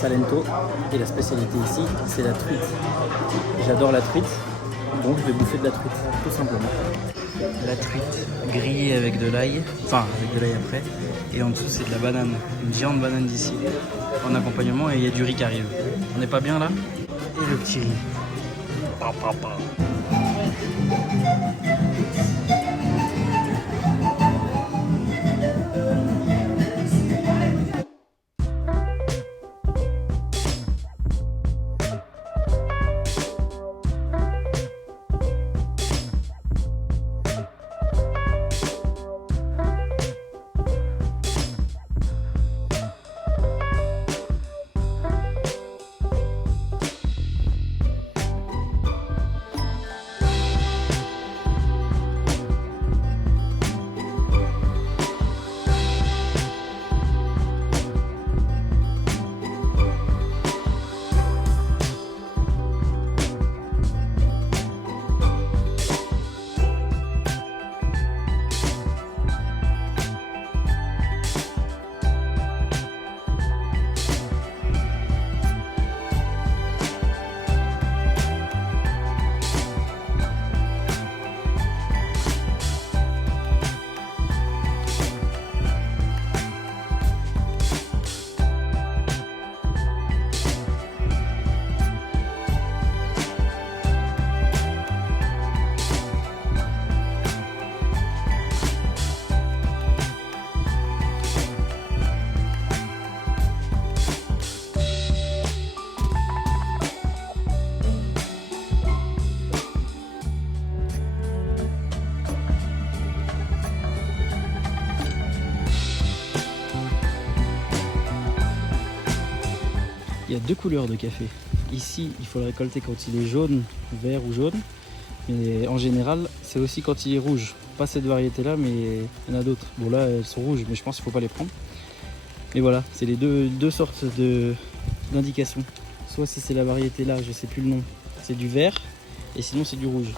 Salento. Et la spécialité ici, c'est la truite. J'adore la truite, donc je vais bouffer de la truite, tout simplement. La truite grillée avec de l'ail, enfin avec de l'ail après. Et en dessous, c'est de la banane, une géante banane d'ici, en accompagnement. Et il y a du riz qui arrive. On n'est pas bien là? Et le petit riz. Pa, pa, pa. Il y a deux couleurs de café. Ici, il faut le récolter quand il est jaune, vert ou jaune. Mais en général, c'est aussi quand il est rouge. Pas cette variété-là, mais il y en a d'autres. Bon là, elles sont rouges, mais je pense qu'il ne faut pas les prendre. Mais voilà, c'est les deux sortes d'indications. Soit si c'est la variété-là, je ne sais plus le nom, c'est du vert. Et sinon, c'est du rouge.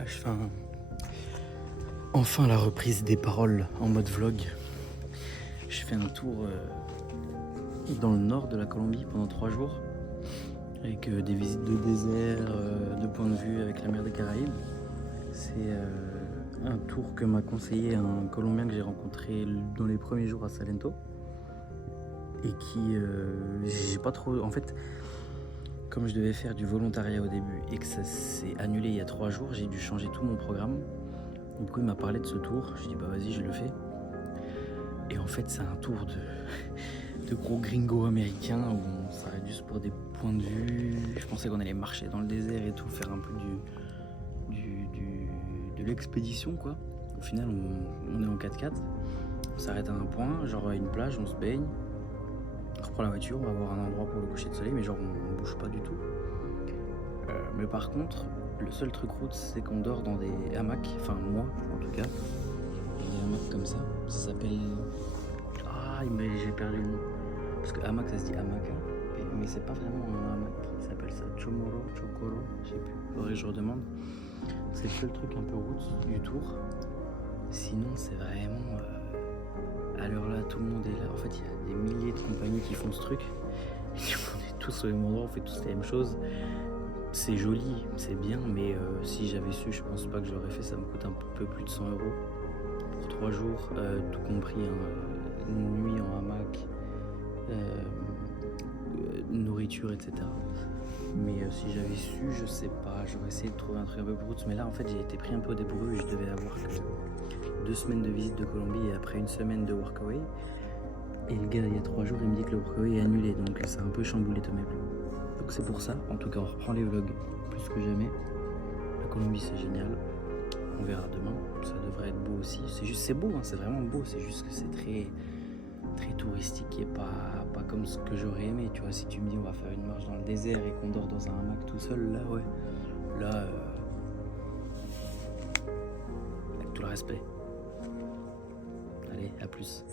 Là, je fais enfin la reprise des paroles en mode vlog. Je fais un tour dans le nord de la Colombie pendant 3 jours avec des visites de désert, de points de vue avec la mer des Caraïbes. C'est un tour que m'a conseillé un Colombien que j'ai rencontré dans les premiers jours à Salento et qui j'ai pas trop... En fait, comme je devais faire du volontariat au début et que ça s'est annulé il y a 3 jours, j'ai dû changer tout mon programme. Du coup, il m'a parlé de ce tour. Je dis bah vas-y, je le fais. Et en fait, c'est un tour de gros gringos américains où on s'arrête juste pour des points de vue. Je pensais qu'on allait marcher dans le désert et tout, faire un peu de l'expédition quoi. Au final, on est en 4x4. On s'arrête à un point, genre à une plage, on se baigne. On reprend la voiture, on va voir un endroit pour le coucher de soleil, mais genre on bouge pas du tout. Mais par contre, le seul truc route, c'est qu'on dort dans des hamacs, enfin moi en tout cas, des hamacs comme ça. Ça s'appelle... Ah, j'ai perdu le nom. Parce que hamac, ça se dit hamac, hein. Mais c'est pas vraiment un hamac. Ça s'appelle ça chomoro, chocoro, je sais plus. Faudrait que je redemande. C'est le seul truc un peu route du tour. Sinon, c'est vraiment... à l'heure là, tout le monde est là. En fait, il y a des milliers de compagnies qui font ce truc. Et on est tous au même endroit, on fait tous la même chose. C'est joli, c'est bien, mais si j'avais su, je pense pas que je l'aurais fait. Ça me coûte un peu plus de 100 € pour 3 jours, tout compris, hein, une nuit en hamac, nourriture, etc. Mais si j'avais su, je sais pas, j'aurais essayé de trouver un truc un peu plus route. Mais là, en fait, j'ai été pris un peu au dépourvu. Je devais avoir que 2 semaines de visite de Colombie et après 1 semaine de workaway. Et le gars, il y a 3 jours, il me dit que le workaway est annulé, donc ça a un peu chamboulé tous mes plans. Donc c'est pour ça, en tout cas on reprend les vlogs plus que jamais. La Colombie c'est génial, on verra demain, ça devrait être beau aussi. C'est beau, hein, c'est vraiment beau, c'est juste que c'est très touristique et pas comme ce que j'aurais aimé. Tu vois, si tu me dis on va faire une marche dans le désert et qu'on dort dans un hamac tout seul, là ouais, là avec tout le respect. Allez, à plus.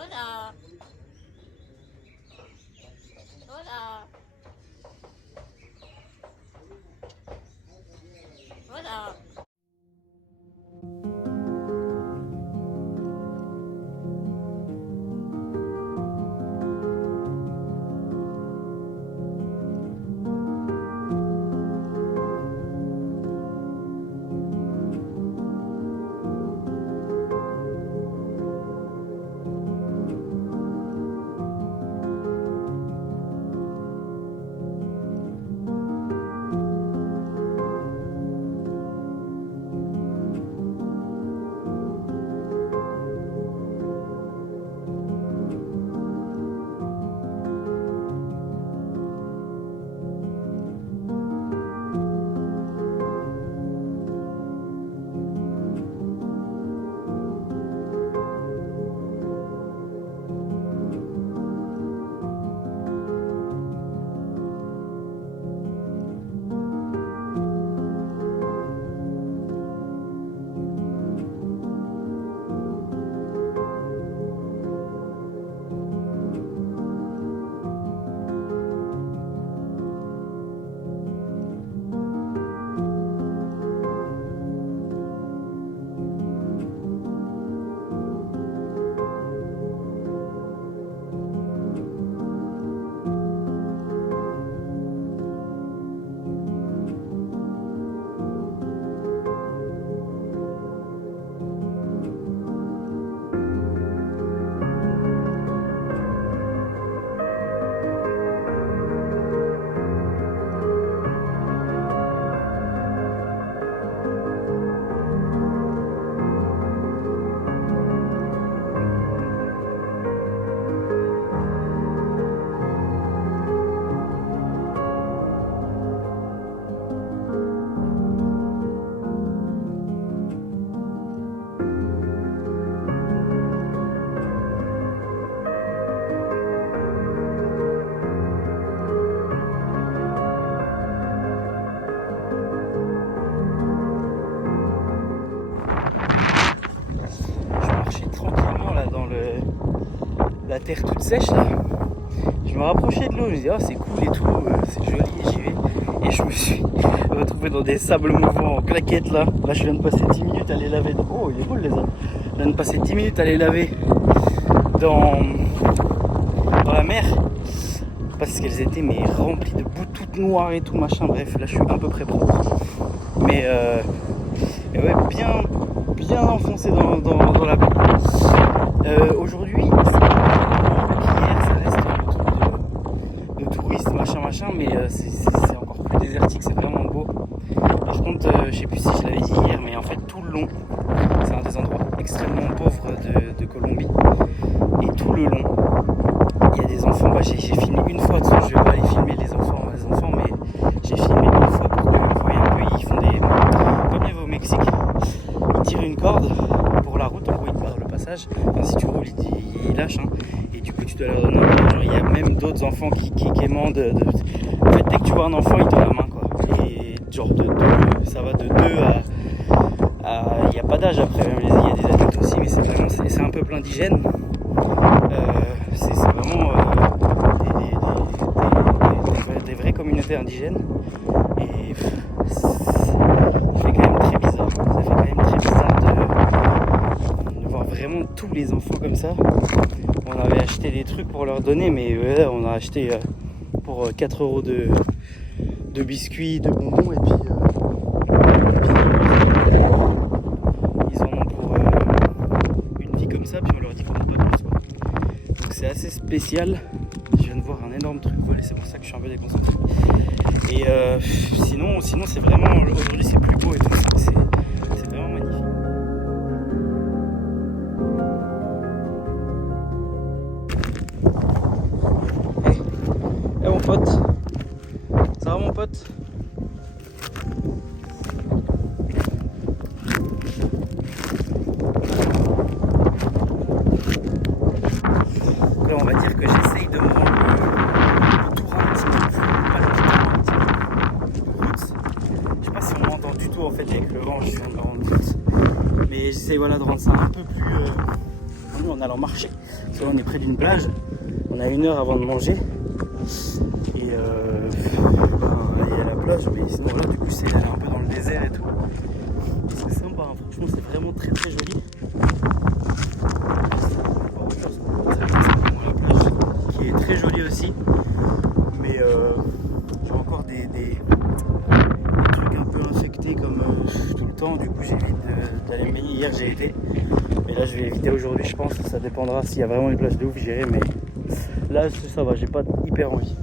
Hola. Hola. Hola. La terre toute sèche là, je me rapprochais de l'eau, je me disais oh c'est cool et tout, c'est joli retrouvé dans des sables mouvants en claquettes là. Là je viens de passer 10 minutes à les laver. Oh il est beau le lézard. Je viens de passer 10 minutes à les laver dans la mer. Parce qu'elles étaient mais remplies de boue toutes noires et tout machin. Bref là je suis à peu près propre. Mais ouais, bien enfoncé dans la boue. Aujourd'hui, hier ça reste le truc de touristes machin, mais c'est encore plus désertique, c'est vraiment beau. Par contre, je sais plus si je l'avais dit hier, mais en fait tout le long, c'est un des endroits extrêmement pauvres de Colombie. Et tout le long, il y a des enfants. Bah, j'ai filmé une fois, de toute façon, je vais pas aller filmer les enfants, mais j'ai filmé une fois pour que vous voyez un peu. Ils font des. Comme il y avait au Mexique, ils tirent une corde pour la route, en gros, ils te barrent le passage. Enfin, si tu roules, ils lâchent, hein. Et du coup, tu dois leur donner un peu d'argent. Il y a même d'autres enfants qui émandent. En fait, dès que tu vois un enfant, il tend la main, quoi. Et genre de 2, ça va de 2 à. Il n'y a pas d'âge après, même il y a des adultes aussi, mais c'est un peu plein d'hygiène. C'est vraiment des vraies communautés indigènes. Et ça fait quand même très bizarre. Ça fait quand même très bizarre de voir vraiment tous les enfants comme ça. On avait acheté des trucs pour leur donner, mais on a acheté pour 4 € de biscuits, de bonbons, et puis ils en ont pour une vie comme ça, puis on leur dit qu'on n'a pas plus, quoi. Donc c'est assez spécial. Je viens de voir un énorme truc voler, c'est pour ça que je suis un peu déconcentré. Et sinon c'est vraiment, aujourd'hui c'est plus beau et tout, c'est vraiment magnifique. Hey mon pote, ça va mon pote? Donc là on va dire que j'essaye de me rendre le tour un petit peu, pas le petit tour, un petit peu de route. Je sais pas si on m'entend du tout en fait avec le vent, je viens de me rendre compte. Mais j'essaye voilà, de rendre ça un peu plus en allant marcher. Parce que là on est près d'une plage, on a 1 heure avant de manger. Et il y a la plage, mais sinon là du coup c'est un peu dans le désert et tout. C'est sympa, hein. Franchement c'est vraiment très très joli. La plage qui est très jolie aussi, mais j'ai encore des trucs un peu infectés comme tout le temps, du coup j'évite d'aller me baigner. Hier j'ai été, mais là je vais éviter aujourd'hui je pense, ça dépendra s'il y a vraiment une plage de ouf, j'irai, mais là ça va, j'ai pas hyper envie.